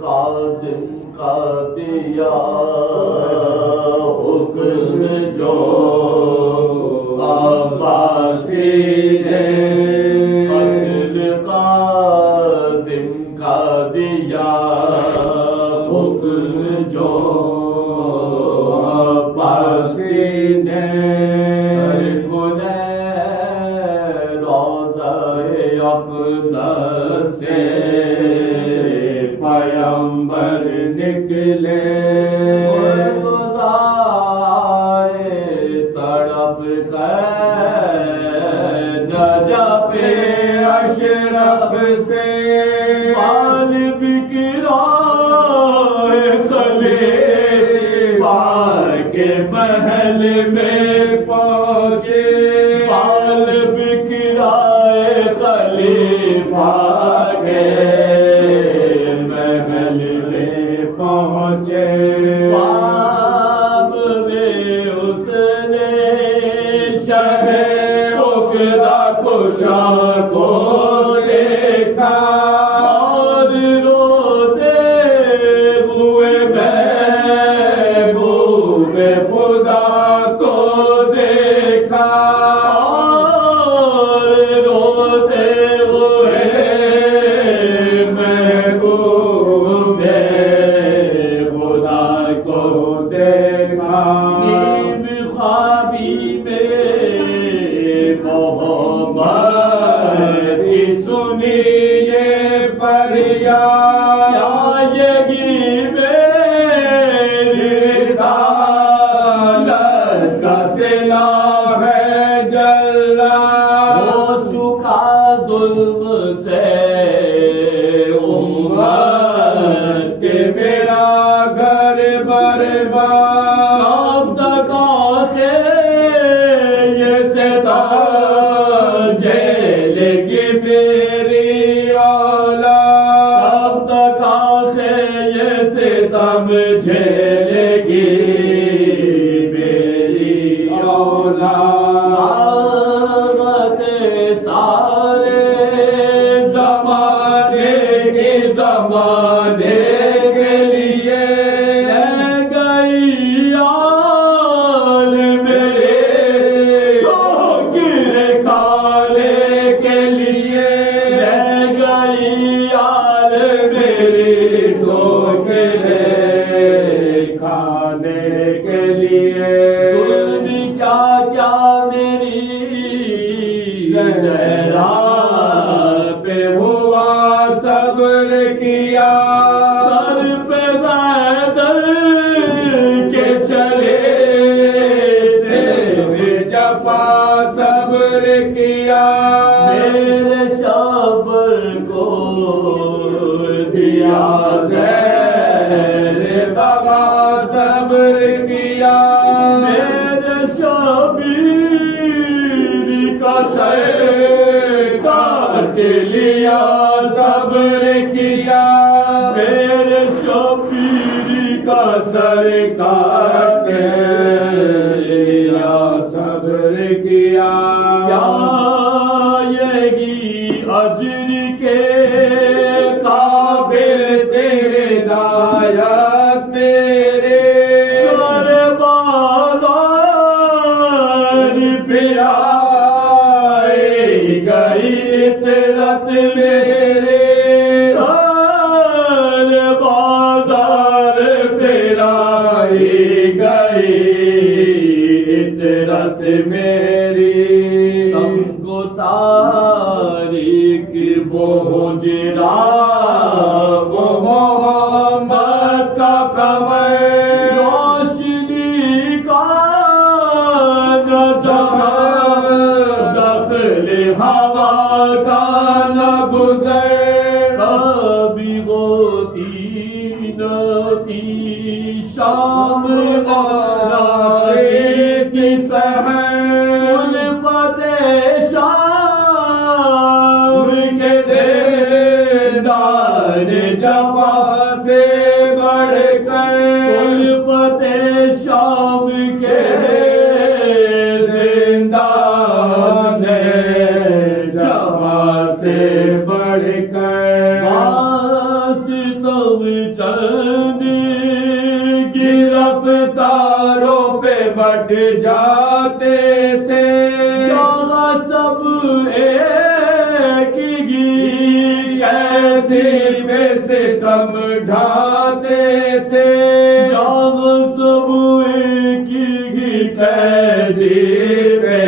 قاسم کا دیا حکم جو عباسی نے، قتل قاسم کا دیا حکم جو عباسی نے، اقدس سے پیغمبر نکلے، خدائے تڑپ کر نجف اشرف سے، غالب گرائے خلیفہ کے محل میں پہنچے، غالب گرائے خلیفہ کے محل میں پہنچے، خواب میں اس نے شہ عقدہ کشا کو دیکھا، اور روتے ہوئے محبوب خدا کو دیکھا، سنیے فریاد میری رسالت کا صلہ ہے جلا، ہو چکا ظلم سے امت کہ میرا گھر برباد، کب تک آخر یہ ستم جھیلے گی میری اولاد، کب تک آخر یہ ستم جھیلے گی میری اولاد، سارے زمانے کے زمانے کے لیے گئی آل میرے، ٹھوکر کھانے کے لیے گئی آل میری، ٹھوکر کھانے کے لیے، ظلم کیا کیا میری زہرا پہ ہوا، صبر کیا سر پہ حیدر کے چلے تھے جفا، صبر کیا میرے صبر کو دیا زہر دغا، صبر کیا میرے شبیر کا سر کاٹ لیا، صبر کیا میرے شبیر کا سر کاٹ لیا، صبر کیا کیا یہی اجر کے قابل تیرے دایا تیرے سر بازار پہ آئے گئی عطرت میرے، سر بازار پہ آئے گئی عطرت میری، تنگ و تاریک وہ حجرا وہ محمد کا قمر، روشنی کا نہ جہاں دخل ہوا کا نہ گزر، کبھی ہوتی نہ تھی شام رات کی سحر، الفت شام کے دیدار جفا سے بڑھ کر، الفت شام کے زندان جفا سے بڑھ کر ستم چند گرفتاروں پہ بٹ جاتے تھے یہاں سب ایک ہی قیدی پہ ستم ڈھاتے تھے یہاں سب ایک ہی قیدی پہ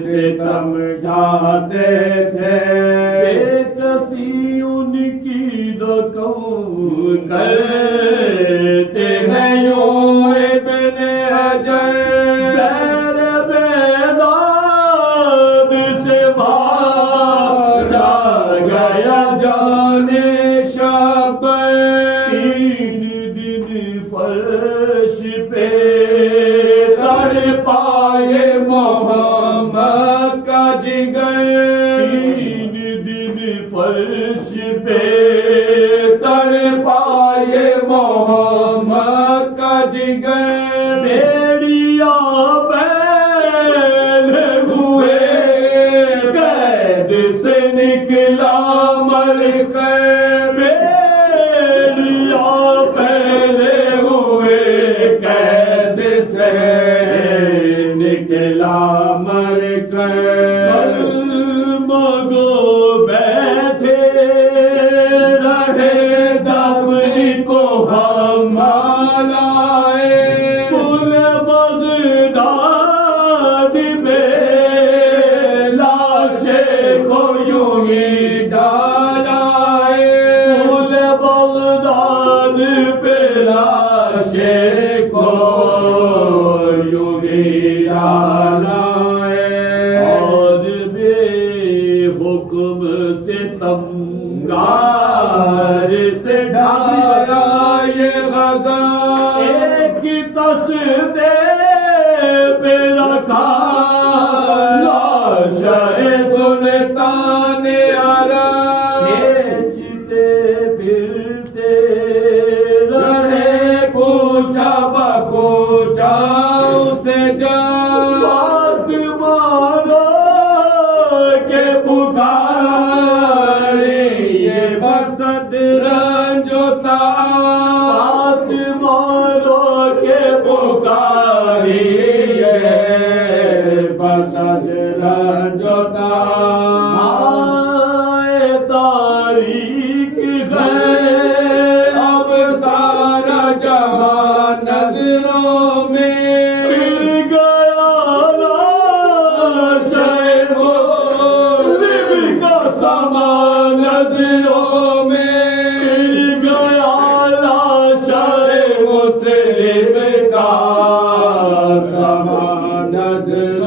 ستم ڈھاتے تھے بے کسی ان کی رقم کرتے ہیں یوں ابن حجر زیر بیداد سے مارا گیا جان شب 3 دن فرش پہ تڑپائے محمد کا جگر 3 دن فرش پہ تڑپائے محمد کا جگر بیڑیا پہلے ہوئے قید سے نکلا مر کر بیڑیا پہلے ہوئے قید سے نکلا مر کر مگو بیٹھے رہے دبری کو ہم لائے پل بغداد میں لاشیں کو یوں ہی ڈالائے پل بغداد پہ لاشیں کو یوں ہی ڈالائے اور بے حکم ستمگار سے ڈھایا یہ غزہ ایک تستے پہ رکھا لاشیں سلطان عرب کھینچتے پھرتے رہے کوچا بکوچا اسے جا بات مانو کہ پکاری یہ بسط رنج و تعب بات مانو کہ پکاری یہ بسط رنج و تعب آئے تاریخ ہے اب سارا جہاں نظروں میں پھر گیا شہر وہ کا سما نظروں میں پھر گیا شہر مسلم کا سما نظروں